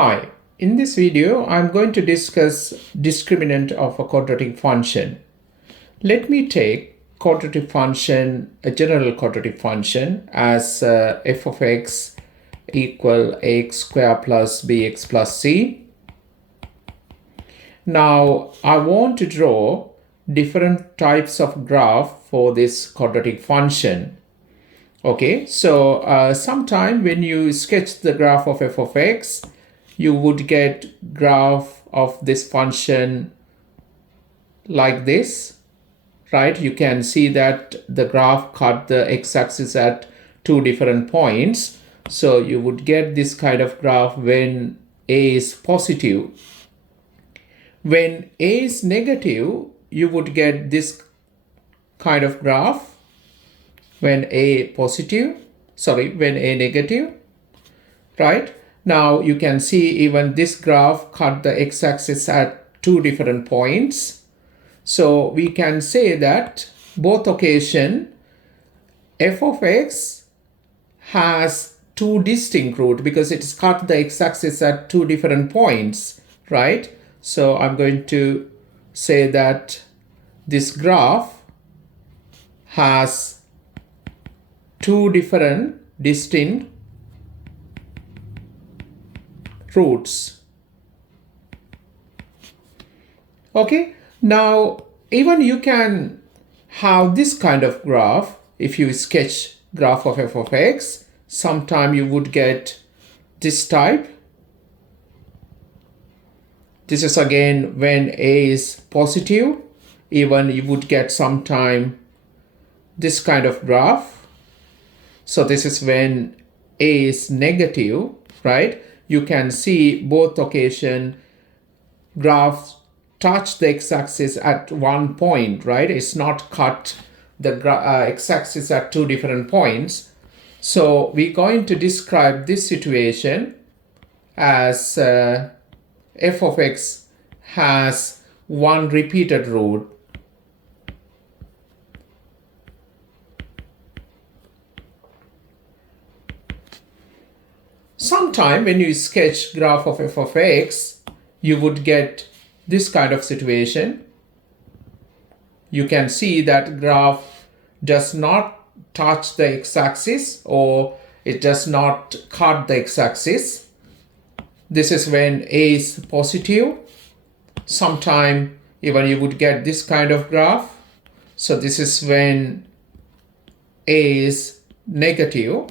Hi, in this video I'm going to discuss discriminant of a quadratic function. Let me take quadratic function, a general quadratic function as f of x equal ax square plus bx plus c. Now I want to draw different types of graph for this quadratic function. Okay, so sometime when you sketch the graph of f of x, you would get graph of this function like this, right? You can see that the graph cut the x-axis at two different points. So you would get this kind of graph when a is positive. When a is negative, you would get this kind of graph when a negative, right? Now you can see even this graph cut the x-axis at two different points. So we can say that both occasion f of x has two distinct roots because it's cut the x-axis at two different points, right? So I'm going to say that this graph has two different distinct roots. Okay, now even you can have this kind of graph. If you sketch graph of f of x, sometime you would get this type. This is again when a is positive. Even you would get sometime this kind of graph. So this is when a is negative, right? You can see both occasion graphs touch the x-axis at one point, right? It's not cut the x-axis at two different points. So we're going to describe this situation as f of x has one repeated root. Sometime when you sketch graph of f of x, you would get this kind of situation. You can see that graph does not touch the x-axis or it does not cut the x-axis. This is when a is positive. Sometime even you would get this kind of graph. So this is when a is negative,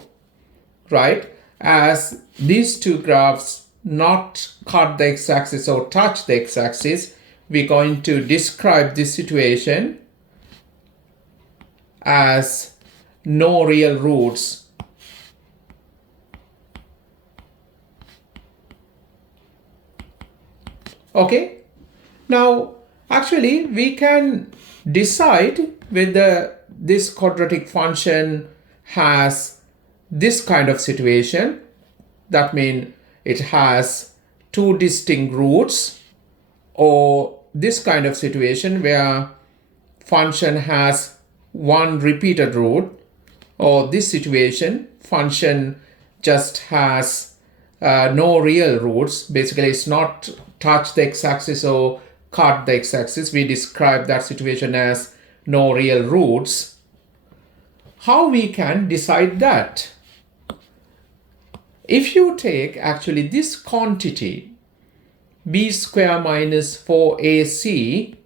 right? As these two graphs not cut the x-axis or touch the x-axis, we're going to describe this situation as no real roots. Okay, now actually we can decide whether this quadratic function has this kind of situation. That means it has two distinct roots, or this kind of situation where function has one repeated root, or this situation function just has no real roots. Basically it's not touch the x-axis or cut the x-axis. We describe that situation as no real roots. How we can decide that? If you take actually this quantity b square minus 4ac,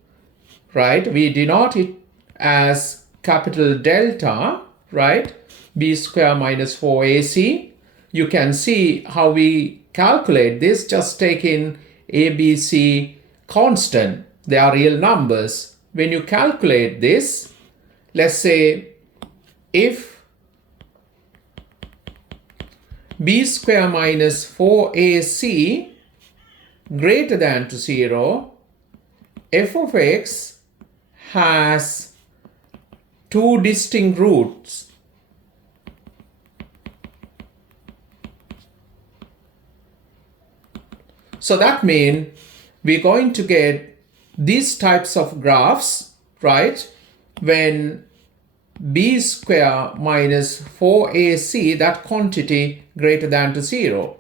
right, we denote it as capital delta, right, b square minus 4ac. You can see how we calculate this, just taking a, b, c constant. They are real numbers. When you calculate this, let's say if b square minus 4ac greater than to 0, f of x has two distinct roots. So that means we're going to get these types of graphs, right, when b square minus 4ac, that quantity greater than to 0.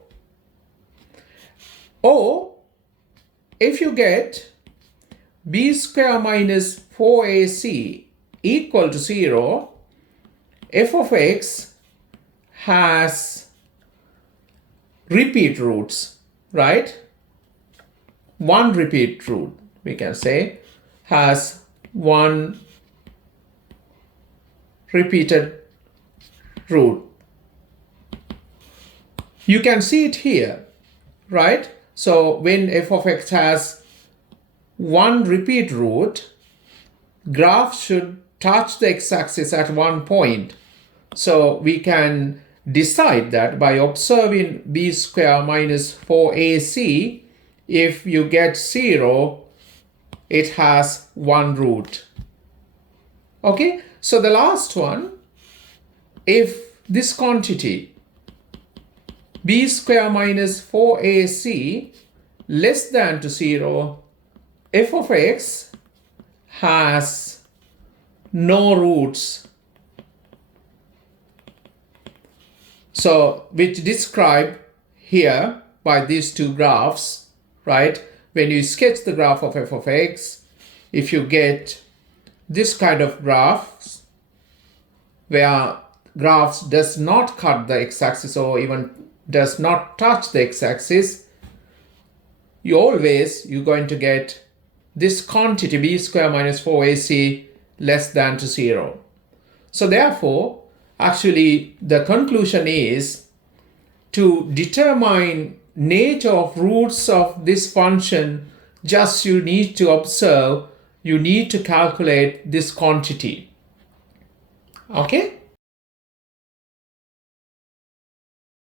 Or if you get b square minus 4ac equal to 0, f of x has repeat roots, right? One repeat root, we can say, has one repeated root. You can see it here, right? So when f of x has one repeat root, graph should touch the x-axis at one point. So we can decide that by observing b square minus 4ac, if you get 0, it has one root. Okay, so the last one, if this quantity b square minus 4ac less than to 0, f of x has no roots. So, which described here by these two graphs, right? When you sketch the graph of f of x, if you get this kind of graphs, where graphs does not cut the x-axis or even does not touch the x-axis, you're going to get this quantity b square minus 4ac less than to 0. So therefore, actually the conclusion is to determine nature of roots of this function, just you need to observe, you need to calculate this quantity. Okay?